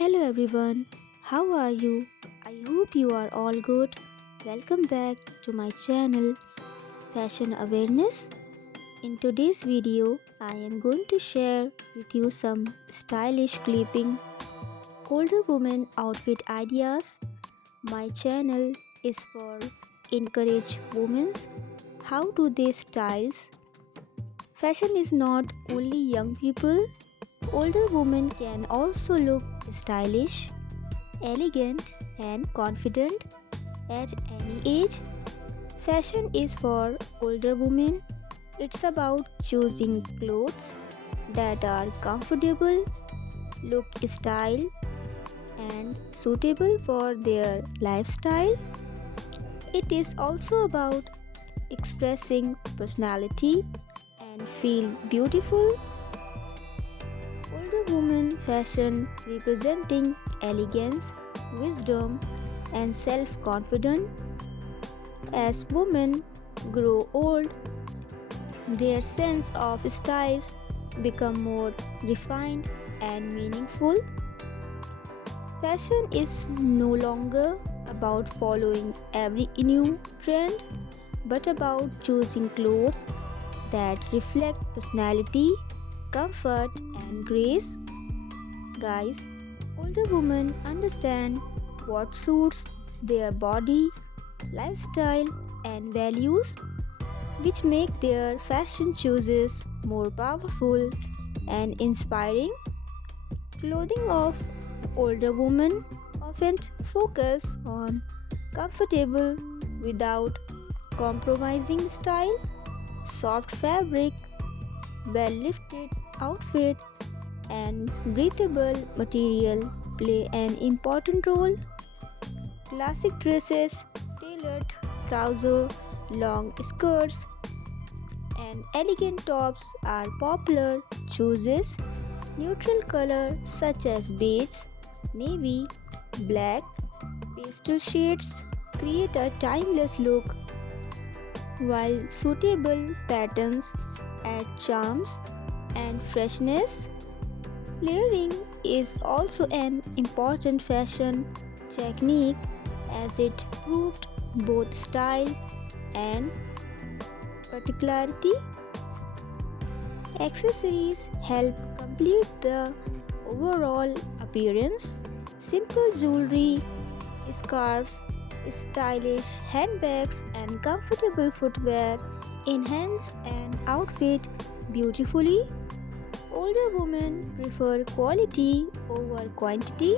Hello everyone, how are you? I hope you are all good. Welcome back to my channel Fashion Awareness. In today's video, I am going to share with you some stylish clipping older women outfit ideas. My channel is for encourage women. How do they styles? Fashion is not only young people. Older women can also look stylish, elegant, and confident at any age. Fashion is for older women. It's about choosing clothes that are comfortable, look style, and suitable for their lifestyle. It is also about expressing personality and feel beautiful. Older woman fashion representing elegance, wisdom, and self confidence. As women grow old, their sense of styles become more refined and meaningful. Fashion is no longer about following every new trend, but about choosing clothes that reflect personality, comfort, and grace. Guys, older women understand what suits their body, lifestyle, and values, which make their fashion choices more powerful and inspiring. Clothing of older women often focus on comfortable without compromising style, soft fabric, well lifted outfit, and breathable material play an important role. Classic dresses, tailored trousers, long skirts, and elegant tops are popular choices. Neutral colors such as beige, navy, black, pastel shades create a timeless look, while suitable patterns add charms and freshness. Layering is also an important fashion technique as it proved both style and particularity. Accessories help complete the overall appearance. Simple jewelry, scarves, stylish handbags, and comfortable footwear enhance an outfit beautifully. Older women prefer quality over quantity,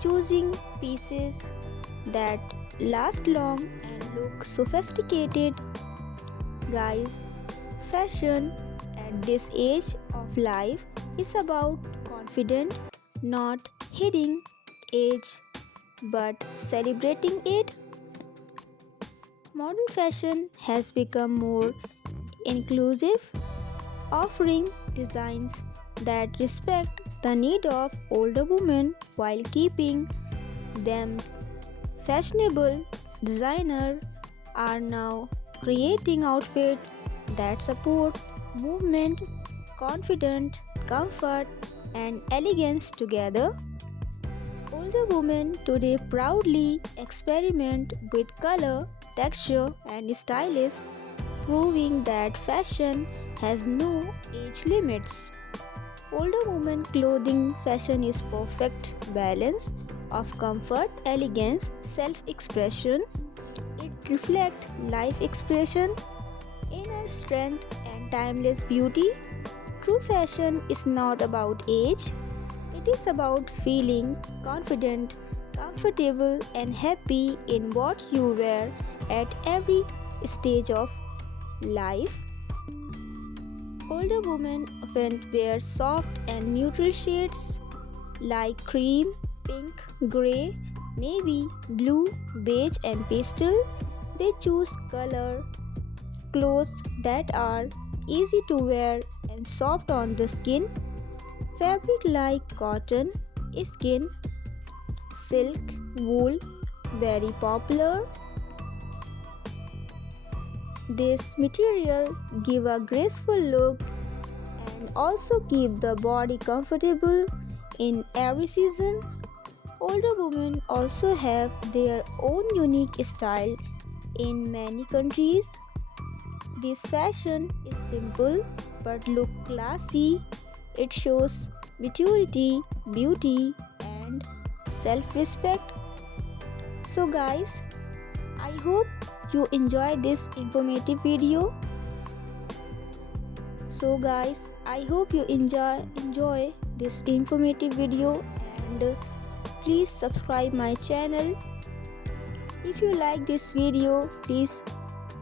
choosing pieces that last long and look sophisticated. Guys, fashion at this age of life is about confident, not hiding age but celebrating it. Modern fashion has become more inclusive, offering designs that respect the need of older women while keeping them fashionable. Designers are now creating outfits that support movement, confidence, comfort, and elegance together. Older women today proudly experiment with color, texture, and styles, proving that fashion has no age limits. Older women clothing fashion is perfect balance of comfort, elegance, self-expression. It reflects life expression, inner strength, and timeless beauty. True fashion is not about age, it is about feeling confident, comfortable, and happy in what you wear at every stage of life. Older women often wear soft and neutral shades like cream, pink, grey, navy, blue, beige, and pastel. They choose color clothes that are easy to wear and soft on the skin. Fabric like cotton, skin, silk, wool, very popular. This material give a graceful look and also keep the body comfortable In every season, older women also have their own unique style. In many countries, this fashion is simple but look classy. It shows maturity, beauty, and self-respect. So guys, I hope you enjoy this informative video. So guys, I hope you enjoy this informative video, and please subscribe my channel. If you like this video, please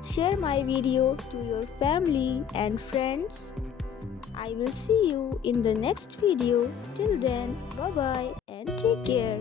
share my video to your family and friends. I will see you in the next video. Till then, bye bye and take care.